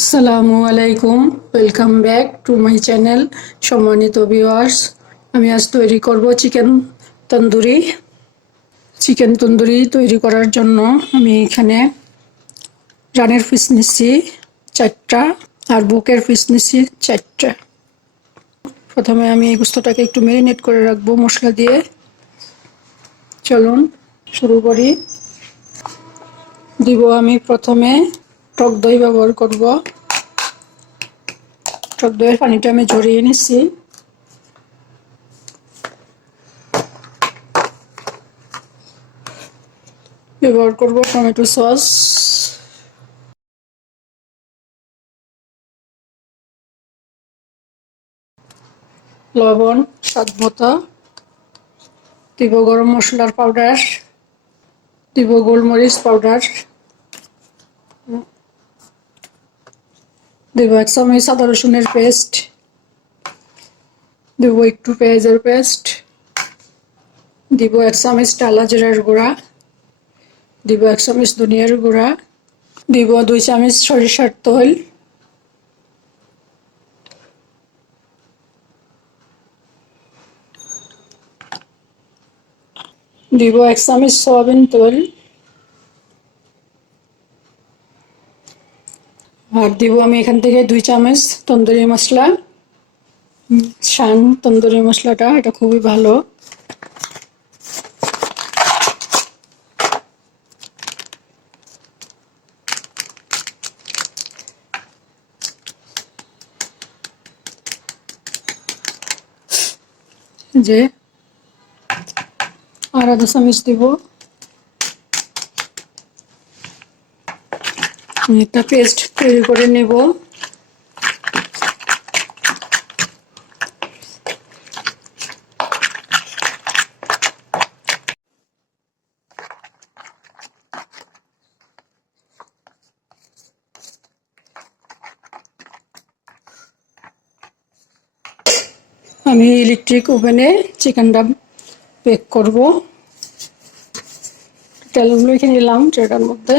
আসসালামু আলাইকুম, welcome back to my channel. সম্মানিত ভিউয়ার্স, আমি আজ তৈরি করব তন্দুরি চিকেন তন্দুরি তৈরি করার জন্য আমি এখানে রানের পিস নিচ্ছি 4টা আর বুকের পিস নিচ্ছি 4টা। প্রথমে আমি এই গোস্তটাকে একটু ম্যারিনেট করে রাখবো মশলা দিয়ে। চলুন শুরু করি। দিব আমি প্রথমে টক দই ব্যবহার করব। টক দইয়ের পানিটা আমি ঝরিয়ে নিচ্ছি। ব্যবহার করব টমেটো সস, লবণ স্বাদ মতো, দিব গরম মশলার পাউডার, দিব গোলমরিচ পাউডার, দিব 1 চামচ আদা রসুনের পেস্ট, দিব একটু পেঁয়াজের পেস্ট, দিব 1 চামচ টালা জিরার গুঁড়া, দিব 1 চামচ ধনিয়ার গুঁড়া, দিব 2 চামচ সরিষার তেল, দিব 1 চামচ সয়াবিন তেল, আর দিব আমি এখান থেকে 2 চামচ তন্দুরি মশলা। শান তন্দুরি মশলাটা এটা খুবই ভালো। যে আর আধা চামচ দিব। একটা পেস্ট তৈরি করে নেব। আমি ইলেকট্রিক ওভেনে চিকেনটা বেক করব। তেল মেখে নিলাম ট্রেটার মধ্যে।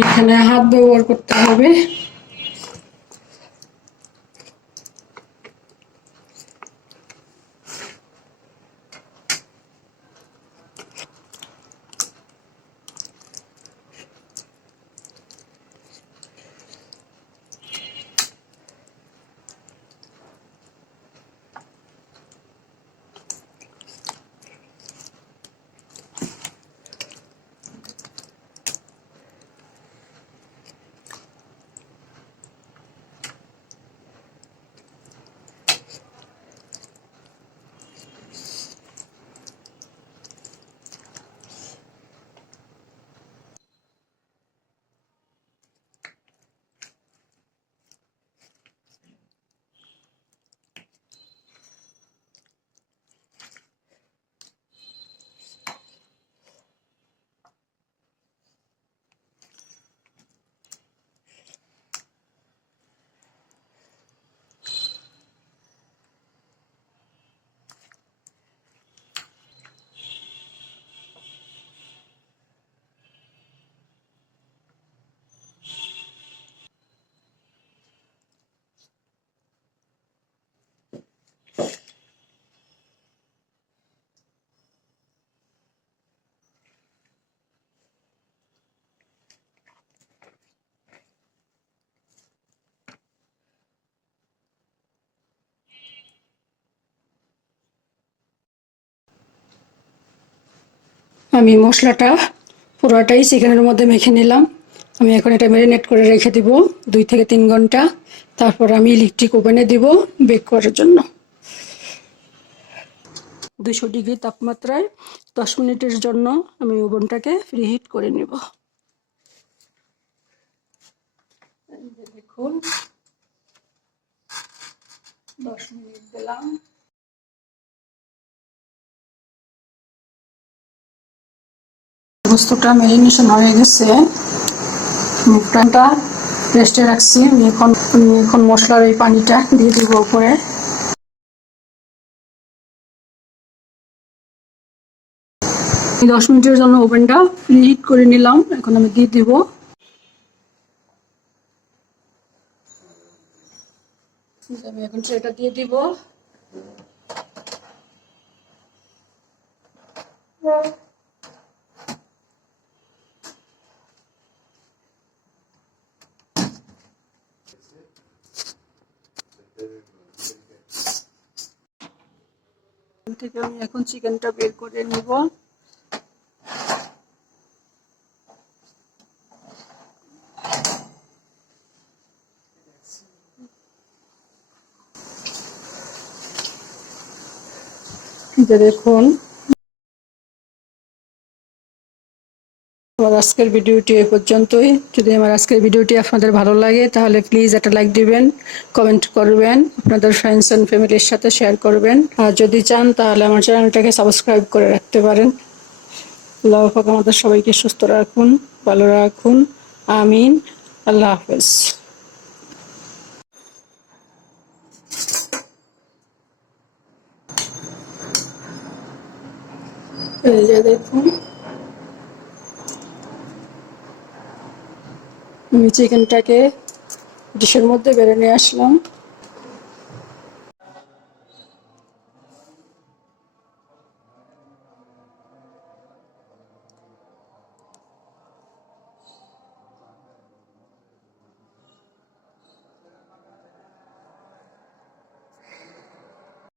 এখানে হাত ব্যবহার করতে হবে। আমি মশলাটা পুরোটাই চিকেনের মধ্যে মেখে নিলাম। আমি এখন এটা ম্যারিনেট করে রেখে দিব 2 থেকে 3 ঘন্টা। তারপর আমি ইলেকট্রিক ওভেনে দিব বেক করার জন্য। 200 ডিগ্রি তাপমাত্রায় 10 মিনিটের জন্য আমি ওভেনটাকে প্রিহিট করে নেব। দেখুন 10 মিনিট দিলাম। গোস্তটা ম্যারিনেশন হয়ে গেছে, প্যানটা রেস্টে রাখছি। এখন মশলার এই পানিটা দিয়ে দিব উপরে। 10 মিনিটের জন্য ওভেনটা প্রিহিট করে নিলাম। এখন আমি দিয়ে দিব। আমি এখন সেটা দিয়ে দিব। থেকে আমি এখন চিকেনটা বের করে নিব। দেখুন, আমার আজকের ভিডিওটি এই পর্যন্তই। যদি আমার আজকের ভিডিওটি আপনাদের ভালো লাগে তাহলে প্লিজ একটা লাইক দিবেন, কমেন্ট করবেন, আপনাদের ফ্রেন্ডস অ্যান্ড ফ্যামিলির সাথে শেয়ার করবেন। আর যদি চান তাহলে আমার চ্যানেলটাকে সাবস্ক্রাইব করে রাখতে পারেন। আল্লাহ পাক আমাদের সবাইকে সুস্থ রাখুন, ভালো রাখুন, আমিন। আল্লাহ হাফেজ। এই যে দেখুন, আমি চিকেনটাকে ডিশের মধ্যে বেড়ে নিয়ে আসলাম।